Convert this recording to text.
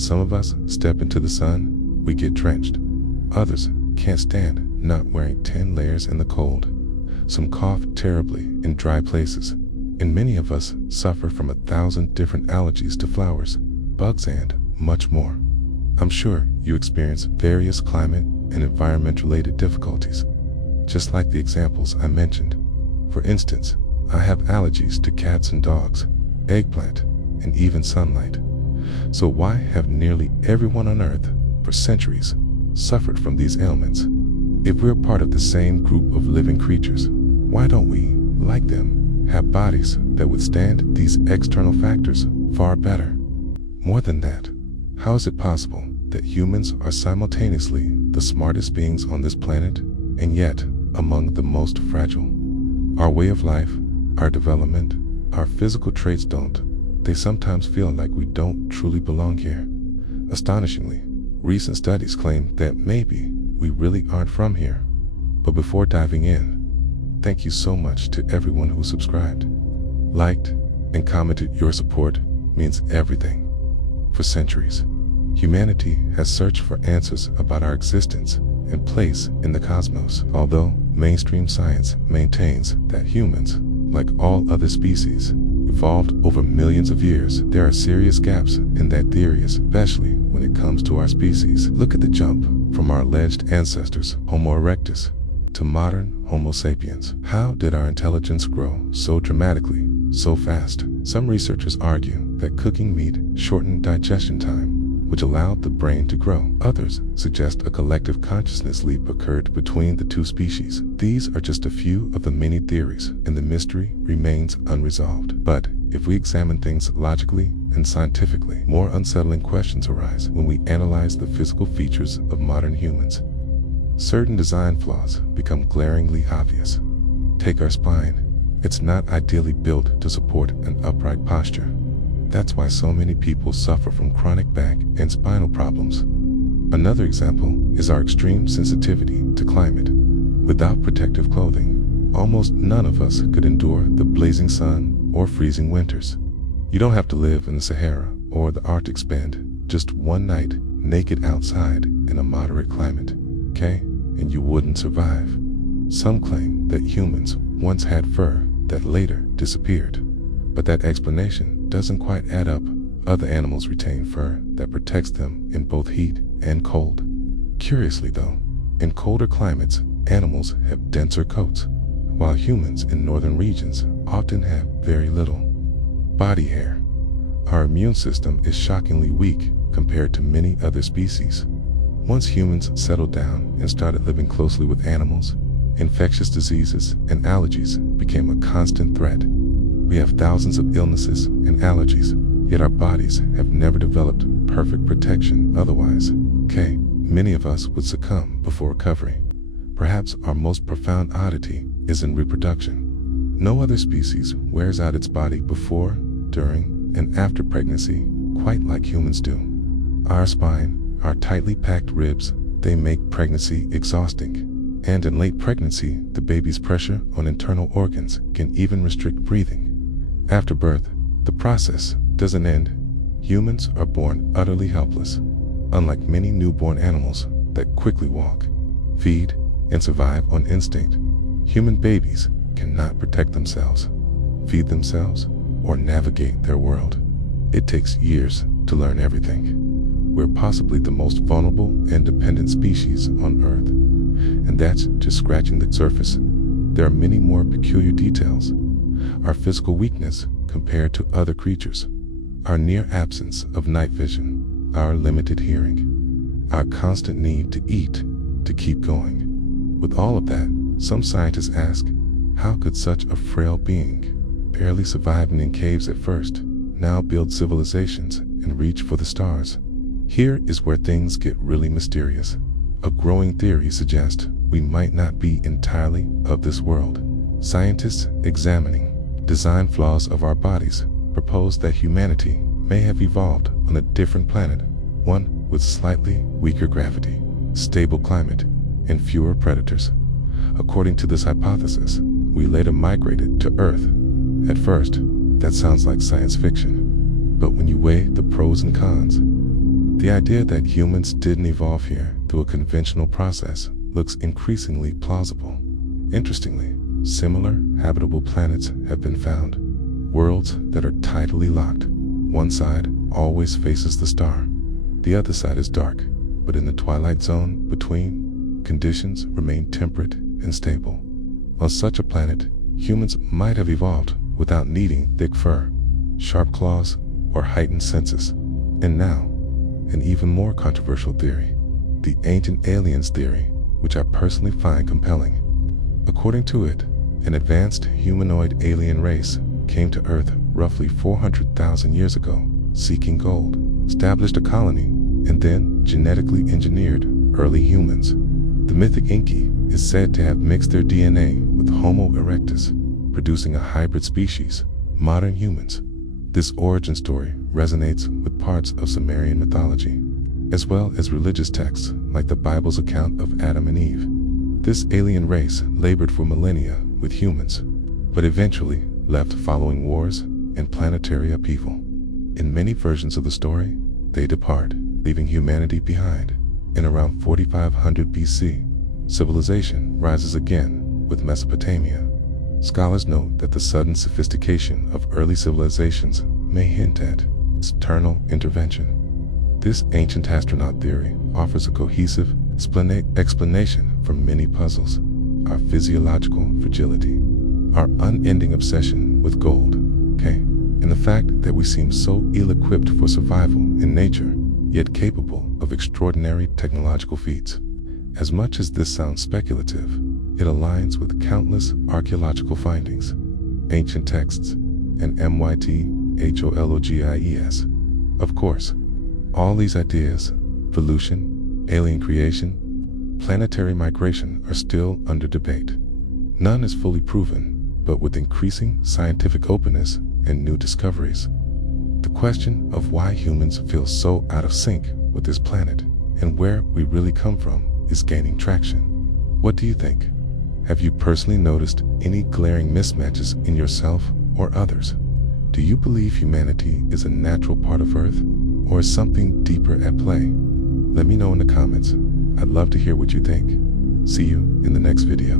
some of us step into the sun, we get drenched. Others can't stand not wearing 10 layers in the cold. Some cough terribly in dry places. And many of us suffer from 1,000 different allergies to flowers, bugs, and much more. I'm sure you experience various climate and environment-related difficulties, just like the examples I mentioned. For instance, I have allergies to cats and dogs, eggplant, and even sunlight. So why have nearly everyone on Earth, for centuries, suffered from these ailments? If we're part of the same group of living creatures, why don't we, like them, have bodies that withstand these external factors far better? More than that, how is it possible that humans are simultaneously the smartest beings on this planet and yet among the most fragile? Our way of life, our development, our physical traits they sometimes feel like we don't truly belong here. Astonishingly, recent studies claim that maybe we really aren't from here. But before diving in, thank you so much to everyone who subscribed, liked, and commented. Your support means everything. For centuries, humanity has searched for answers about our existence and place in the cosmos. Although mainstream science maintains that humans, like all other species, evolved over millions of years, there are serious gaps in that theory, especially when it comes to our species. Look at the jump from our alleged ancestors, Homo erectus, to modern Homo sapiens. How did our intelligence grow so dramatically, so fast? Some researchers argue that cooking meat shortened digestion time, which allowed the brain to grow. Others suggest a collective consciousness leap occurred between the two species. These are just a few of the many theories, and the mystery remains unresolved. But if we examine things logically and scientifically, more unsettling questions arise when we analyze the physical features of modern humans. Certain design flaws become glaringly obvious. Take our spine. It's not ideally built to support an upright posture. That's why so many people suffer from chronic back and spinal problems. Another example is our extreme sensitivity to climate. Without protective clothing, almost none of us could endure the blazing sun or freezing winters. You don't have to live in the Sahara or the Arctic. Spend just one night naked outside in a moderate climate, okay? And you wouldn't survive. Some claim that humans once had fur that later disappeared, but that explanation doesn't quite add up. Other animals retain fur that protects them in both heat and cold. Curiously though, in colder climates, animals have denser coats, while humans in northern regions often have very little body hair. Our immune system is shockingly weak compared to many other species. Once humans settled down and started living closely with animals, infectious diseases and allergies became a constant threat. We have thousands of illnesses and allergies, yet our bodies have never developed perfect protection otherwise. Okay, many of us would succumb before recovery. Perhaps our most profound oddity is in reproduction. No other species wears out its body before, during, and after pregnancy quite like humans do. Our spine, our tightly packed ribs, they make pregnancy exhausting. And in late pregnancy, the baby's pressure on internal organs can even restrict breathing. After birth, the process doesn't end. Humans are born utterly helpless. Unlike many newborn animals that quickly walk, feed, and survive on instinct, human babies cannot protect themselves, feed themselves, or navigate their world. It takes years to learn everything. We're possibly the most vulnerable and dependent species on Earth, and that's just scratching the surface. There are many more peculiar details. Our physical weakness compared to other creatures, our near absence of night vision, our limited hearing, our constant need to eat to keep going. With all of that, some scientists ask, how could such a frail being, barely surviving in caves at first, now build civilizations and reach for the stars? Here is where things get really mysterious. A growing theory suggests we might not be entirely of this world. Scientists examining design flaws of our bodies propose that humanity may have evolved on a different planet, one with slightly weaker gravity, stable climate, and fewer predators. According to this hypothesis, we later migrated to Earth. At first, that sounds like science fiction, but when you weigh the pros and cons, The idea that humans didn't evolve here through a conventional process looks increasingly plausible. Interestingly, similar habitable planets have been found, worlds that are tidally locked. One side always faces the star. The other side is dark, but in the twilight zone between, conditions remain temperate and stable. On such a planet, humans might have evolved without needing thick fur, sharp claws, or heightened senses. And now, an even more controversial theory, the ancient aliens theory, which I personally find compelling. According to it, an advanced humanoid alien race came to Earth roughly 400,000 years ago, seeking gold, established a colony, and then genetically engineered early humans. The mythic Inky is said to have mixed their DNA with Homo erectus, producing a hybrid species, modern humans. This origin story resonates with parts of Sumerian mythology, as well as religious texts like the Bible's account of Adam and Eve. This alien race labored for millennia with humans, but eventually left following wars and planetary upheaval. In many versions of the story, they depart, leaving humanity behind. In around 4500 BC, civilization rises again with Mesopotamia. Scholars note that the sudden sophistication of early civilizations may hint at external intervention. This ancient astronaut theory offers a cohesive explanation for many puzzles: our physiological fragility, our unending obsession with gold, and the fact that we seem so ill-equipped for survival in nature, yet capable of extraordinary technological feats. As much as this sounds speculative, it aligns with countless archaeological findings, ancient texts, and mythologies. Of course, all these ideas, evolution, alien creation, planetary migration, are still under debate. None is fully proven, but with increasing scientific openness and new discoveries, the question of why humans feel so out of sync with this planet and where we really come from is gaining traction. What do you think? Have you personally noticed any glaring mismatches in yourself or others? Do you believe humanity is a natural part of Earth, or is something deeper at play? Let me know in the comments. I'd love to hear what you think. See you in the next video.